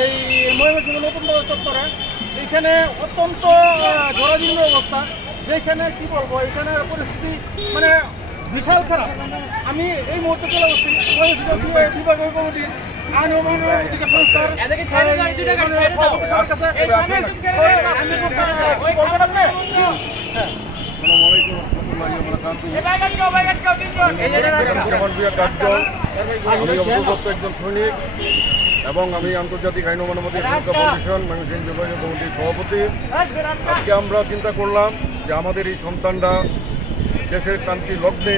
এই ময়মনসিংহ নতুন বাজার চত্বরে। এইখানে অত্যন্ত জরাজীর্ণ অবস্থা, যেখানে কি বলবো, এখানের পরিস্থিতি মানে বিশাল খারাপ। আমি এই মুহূর্তে চলে আসছি বিভাগীয় কমিটির আইন ও মানবাধিকার সংস্থার একজন সৈনিক এবং আমি আন্তর্জাতিক আইন ও মানবাধিকার সংস্থা ফাউন্ডেশন ময়মনসিংহ বিভাগীয় কমিটির সভাপতি। আজকে আমরা চিন্তা করলাম যে আমাদের এই সন্তানরা দেশের ক্রান্তি লগ্নে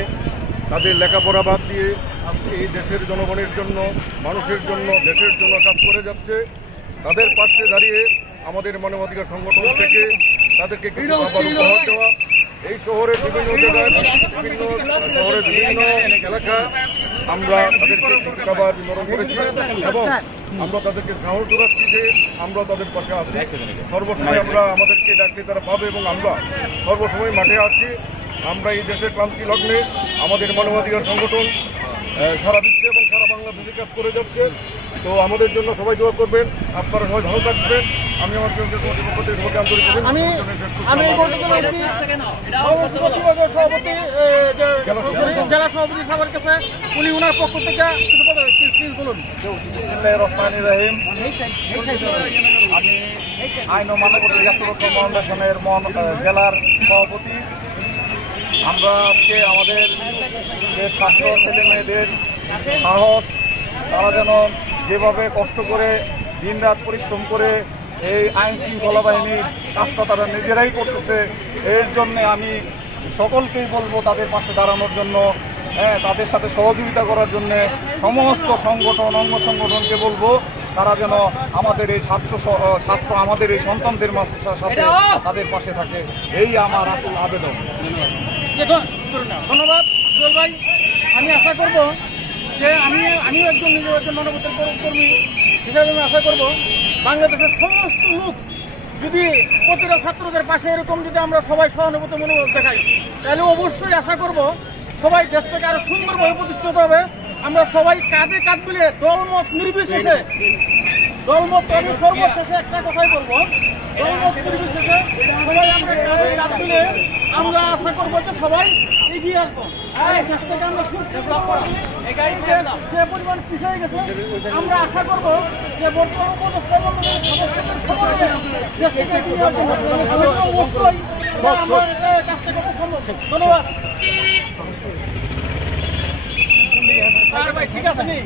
তাদের লেখাপড়া বাদ দিয়ে আজকে এই দেশের জনগণের জন্য, মানুষের জন্য, দেশের জন্য কাজ করে যাচ্ছে। তাদের পাশে দাঁড়িয়ে আমাদের মানবাধিকার সংগঠন থেকে তাদেরকে কিছু খাবার উপহার দেওয়া, এই শহরের বিভিন্ন জায়গায়, বিভিন্ন শহরের বিভিন্ন এলাকায় আমরা তাদেরকে কিছু খাবার বিতরণ করেছি এবং আমরা তাদেরকে সাহস যোগাচ্ছি যে আমরা তাদের পাশে আছি। সর্বসময় আমরা আমাদেরকে ডাকলে তারা পাবে এবং আমরা সর্বসময় মাঠে আছি। আমরা এই দেশের ক্রান্তি লগ্নে আমাদের মানবাধিকার সংগঠন সারা বিশ্বে এবং সারা বাংলাদেশে কাজ করে যাচ্ছে। তো আমাদের জন্য সবাই দোয়া করবেন, আপনারা সবাই ভালো থাকবেন। আমি আমার জেলা সভাপতি সাহেবের কাছে উনি ওনার পক্ষ থেকে বলুন। রহমানির রহিম, আমি আইন ও মানবাধিকার সুরক্ষা ফাউন্ডেশনের জেলার সভাপতি। আমরা আজকে আমাদের যে ছাত্র ছেলে মেয়েদের সাহস, তারা যেন যেভাবে কষ্ট করে দিনরাত পরিশ্রম করে এই আইন শৃঙ্খলা বাহিনীর কাজটা তারা নিজেরাই করতেছে, এর জন্যে আমি সকলকেই বলবো তাদের পাশে দাঁড়ানোর জন্য, তাদের সাথে সহযোগিতা করার জন্যে সমস্ত সংগঠন, অঙ্গ সংগঠনকে বলবো তারা যেন আমাদের এই ছাত্র আমাদের এই সন্তানদের সাথে তাদের পাশে থাকে, এই আমার আকুল আবেদন। ধন্যবাদ জল ভাই। আমি আশা করব যে আমিও একজন মানবাধিকার কর্মী হিসাবে আমি আশা করব বাংলাদেশের সমস্ত লোক যদি প্রতিটা ছাত্রদের পাশে এরকম যদি আমরা সবাই সহানুভূতি মনোভাব দেখাই, তাহলে অবশ্যই আশা করব সবাই দেশটাকে আরো সুন্দরভাবে প্রতিষ্ঠিত হবে। আমরা সবাই কাঁধে কাঁধ মিলিয়ে দলমত নির্বিশেষে, আমি সর্বশেষে একটা কথাই বলবো, দলমত নির্বিশেষে সবাই আমরা কাঁধে কাঁধ মিলিয়ে আমরা আশা করবো যে সবাই এগিয়ে আসবো আর দেশটাকে আমরা সুস্থ যে পরিমাণ পিছিয়ে গেছে, আমরা আশা করবো যে বর্তমান উপদেষ্টা অবশ্যই কাজটা করা সম্ভব। ধন্যবাদ স্যার ভাই, ঠিক আছে নি।